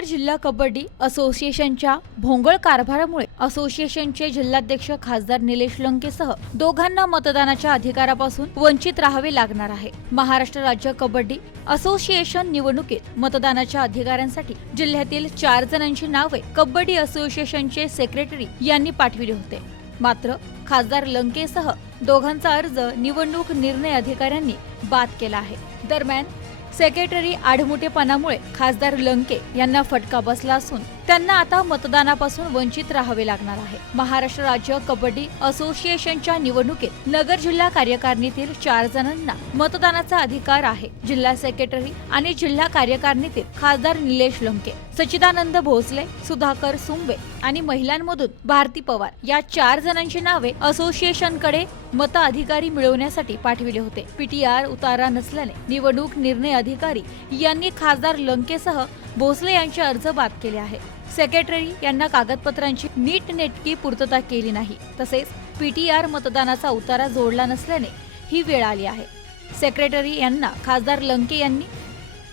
अहमदनगर जिल्हा कबड्डी असोसिएशनच्या भोंगळ कारभारामुळे असोसिएशनचे जिल्हाध्यक्ष खासदार निलेश लंकेसह दोघांना मतदानाच्या अधिकारापासून वंचित राहावे लागणार आहे. महाराष्ट्र राज्य कबड्डी असोसिएशन निवडणुकीत मतदानाच्या अधिकाऱ्यांसाठी जिल्ह्यातील चार जणांची नावे कबड्डी असोसिएशनचे सेक्रेटरी यांनी पाठविले होते. मात्र खासदार लंकेसह दोघांचा अर्ज निवडणूक निर्णय अधिकाऱ्यांनी बाद केला आहे. दरम्यान सेक्रेटरी आढमुटेपणामुळे खासदार लंके यांना फटका बसला असून त्यांना आता मतदानापासून वंचित राहावे लागणार आहे. महाराष्ट्र राज्य कबड्डी असोसिएशनच्या निवडणुकीत नगर जिल्हा कार्यकारिणीतील चार जणांना मतदानाचा अधिकार आहे. जिल्हा सेक्रेटरी आणि जिल्हा कार्यकारिणीतील खासदार निलेश लंके सचिदानंद भोसले सुधाकर सुंबे आणि महिलांमधून भारती पवार या चार जणांची नावे असोसिएशनकडे मत अधिकारी मिळवण्यासाठी पाठविले होते. पीटीआर उतारा नसल्याने निवडणूक निर्णय अधिकारी यांनी खासदार लंकेसह भोसले यांचे अर्ज बाद केले आहे सेक्रेटरी यांना कागदपत्रांची नीटनेटकी पूर्तता केली नाही. तसेच पीटीआर मतदानाचा उतारा जोडला नसल्याने ही वेळ आली आहे. सेक्रेटरी यांना खासदार लंके यांनी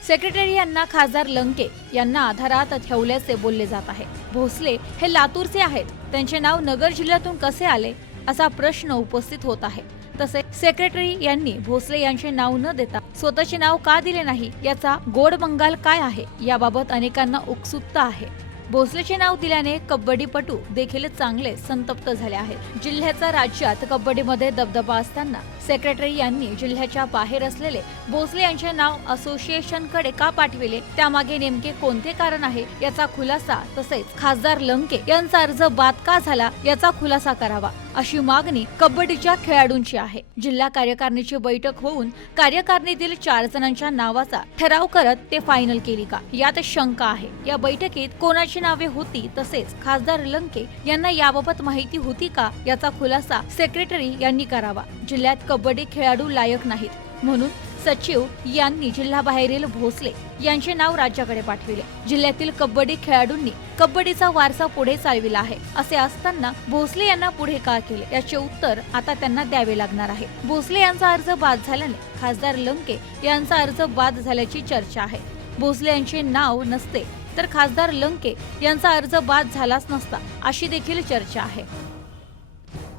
सेक्रेटरी यांना खासदार लंके यांना आधारात ठेवल्याचे बोलले जात आहे. भोसले हे लातूरचे आहेत. त्यांचे नाव नगर जिल्ह्यातून कसे आले? असा प्रश्न उपस्थित होत आहे. तसेच सेक्रेटरी यांनी भोसले यांचे नाव न देता स्वतःचे नाव का दिले नाही? याचा गोड बंगाल काय आहे? याबाबत अनेकांना उत्सुकता आहे. भोसलेचे नाव दिल्याने कबड्डीपटू देखील चांगले संतप्त झाले आहेत. जिल्ह्याचा राज्यात कबड्डीमध्ये दबदबा असताना सेक्रेटरी यांनी जिल्ह्याच्या बाहेर असलेले भोसले यांचे नाव असोसिएशनकडे का पाठविले? त्यामागे नेमके कोणते कारण आहे? याचा खुलासा तसेच खासदार लंके यांचा अर्ज बाद का झाला? याचा खुलासा करावा. अशी मागणी कबड्डीच्या खेळाडूंची आहे. जिल्हा कार्यकारिणीची बैठक होऊन कार्यकारिणीतील चार जणांच्या नावाचा ठराव करत ते फायनल केली का? यात शंका आहे. या बैठकीत कोणाची नावे होती? तसेच खासदार लंके यांना याबाबत माहिती होती का? याचा खुलासा सेक्रेटरी यांनी करावा. जिल्ह्यात कबड्डी खेळाडू लायक नाहीत. म्हणून सचिव यांनी जिल्हाबाहेरील भोसले यांचे नाव राज्याकडे पाठविले. जिल्ह्यातील कबड्डी खेळाडूंनी कबड्डीचा वारसा पुढे चालविला आहे असे असताना भोसले यांना पुढे का केले? याचे उत्तर आता त्यांना द्यावे लागणार आहे. भोसले यांचा अर्ज बाद झाल्याने खासदार लंके यांचा अर्ज बाद झाल्याची चर्चा आहे. भोसले यांचे नाव नसते तर खासदार लंके यांचा अर्ज बाद झालाच नसता अशी देखील चर्चा आहे.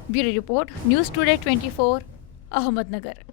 Bureau report news today twenty four Ahmednagar.